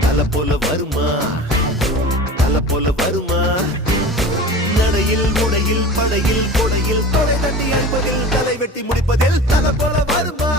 தல போல வருமா தல போல வருமா நடையில் உடையில் படையில் கொடையில் தொலை தட்டி அன்பதில் தலை வெட்டி முடிப்பதில் தல போல வருமா